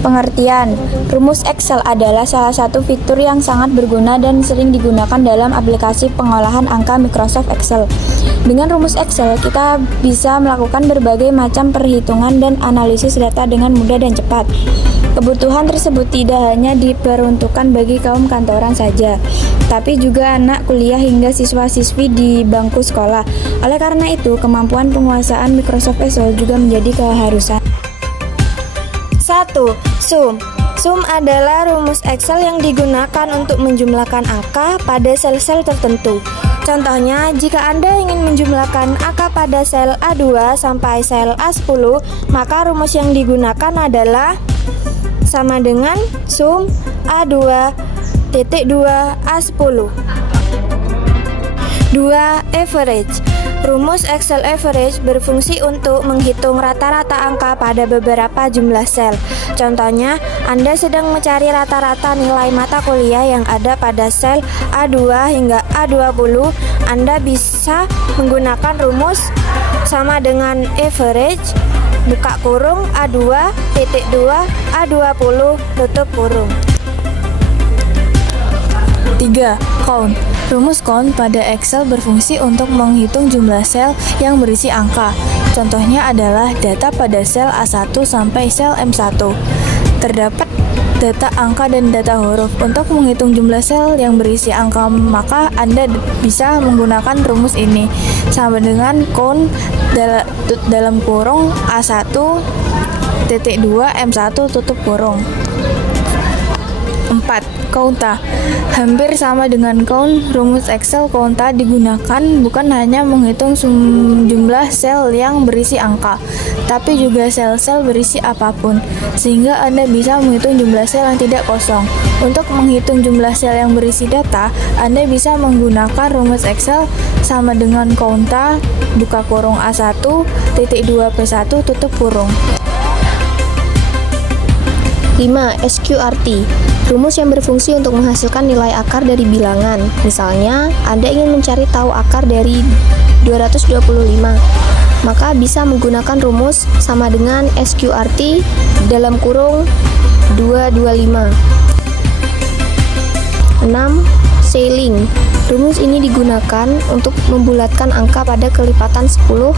Pengertian, rumus Excel adalah salah satu fitur yang sangat berguna dan sering digunakan dalam aplikasi pengolahan angka Microsoft Excel. Dengan rumus Excel, kita bisa melakukan berbagai macam perhitungan dan analisis data dengan mudah dan cepat. Kebutuhan tersebut tidak hanya diperuntukkan bagi kaum kantoran saja, tapi juga anak kuliah hingga siswa-siswi di bangku sekolah. Oleh karena itu, kemampuan penguasaan Microsoft Excel juga menjadi keharusan. 1. Sum. Sum adalah rumus Excel yang digunakan untuk menjumlahkan angka pada sel-sel tertentu. Contohnya, jika Anda ingin menjumlahkan angka pada sel A2 sampai sel A10, maka rumus yang digunakan adalah sama dengan sum A2 titik 2 A10. 2. Average. Rumus Excel average berfungsi untuk menghitung rata-rata angka pada beberapa jumlah sel. Contohnya, Anda sedang mencari rata-rata nilai mata kuliah yang ada pada sel A2 hingga A20. Anda bisa menggunakan rumus sama dengan average buka kurung A2 titik 2 A20 tutup kurung. 3. Count. Rumus count pada Excel berfungsi untuk menghitung jumlah sel yang berisi angka. Contohnya adalah data pada sel A1 sampai sel M1. Terdapat data angka dan data huruf. Untuk menghitung jumlah sel yang berisi angka, maka Anda bisa menggunakan rumus ini. Sama dengan count dalam kurung A1 titik 2 M1 tutup kurung. 4. Counta. Hampir sama dengan count, rumus Excel counta digunakan bukan hanya menghitung jumlah sel yang berisi angka, tapi juga sel-sel berisi apapun, sehingga Anda bisa menghitung jumlah sel yang tidak kosong. Untuk menghitung jumlah sel yang berisi data, Anda bisa menggunakan rumus Excel sama dengan counta buka kurung A1 titik 2 P1 tutup kurung. 5. SQRT. Rumus yang berfungsi untuk menghasilkan nilai akar dari bilangan. Misalnya, Anda ingin mencari tahu akar dari 225, maka bisa menggunakan rumus sama dengan SQRT dalam kurung 225. 6. Ceiling. Rumus ini digunakan untuk membulatkan angka pada kelipatan 10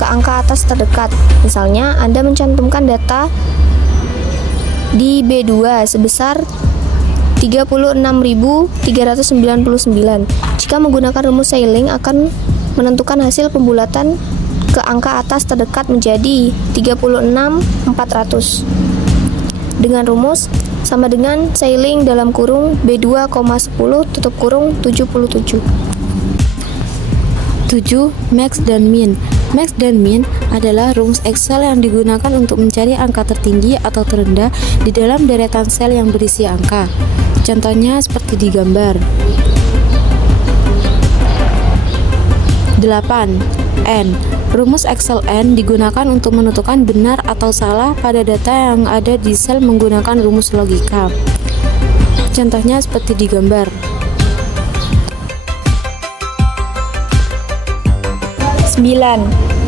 ke angka atas terdekat. Misalnya, Anda mencantumkan data di B2 sebesar 36.399. Jika menggunakan rumus ceiling akan menentukan hasil pembulatan ke angka atas terdekat menjadi 36.400 dengan rumus sama dengan ceiling dalam kurung B2,10 tutup kurung 77. 7. Max dan Min. Max dan Min adalah rumus Excel yang digunakan untuk mencari angka tertinggi atau terendah di dalam deretan sel yang berisi angka. Contohnya seperti di gambar. 8. N. Rumus Excel N digunakan untuk menentukan benar atau salah pada data yang ada di sel menggunakan rumus logika. Contohnya seperti di gambar. 9.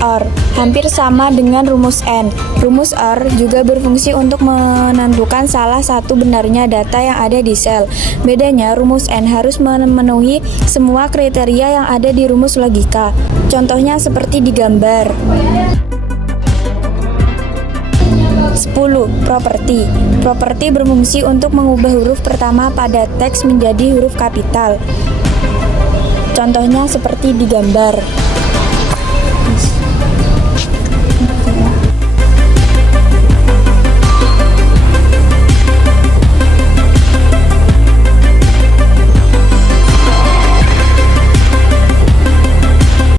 OR. Hampir sama dengan rumus N. Rumus OR juga berfungsi untuk menentukan salah satu benarnya data yang ada di sel. Bedanya, rumus N harus memenuhi semua kriteria yang ada di rumus logika. Contohnya seperti di gambar. 10. Properti. Properti berfungsi untuk mengubah huruf pertama pada teks menjadi huruf kapital. Contohnya seperti di gambar.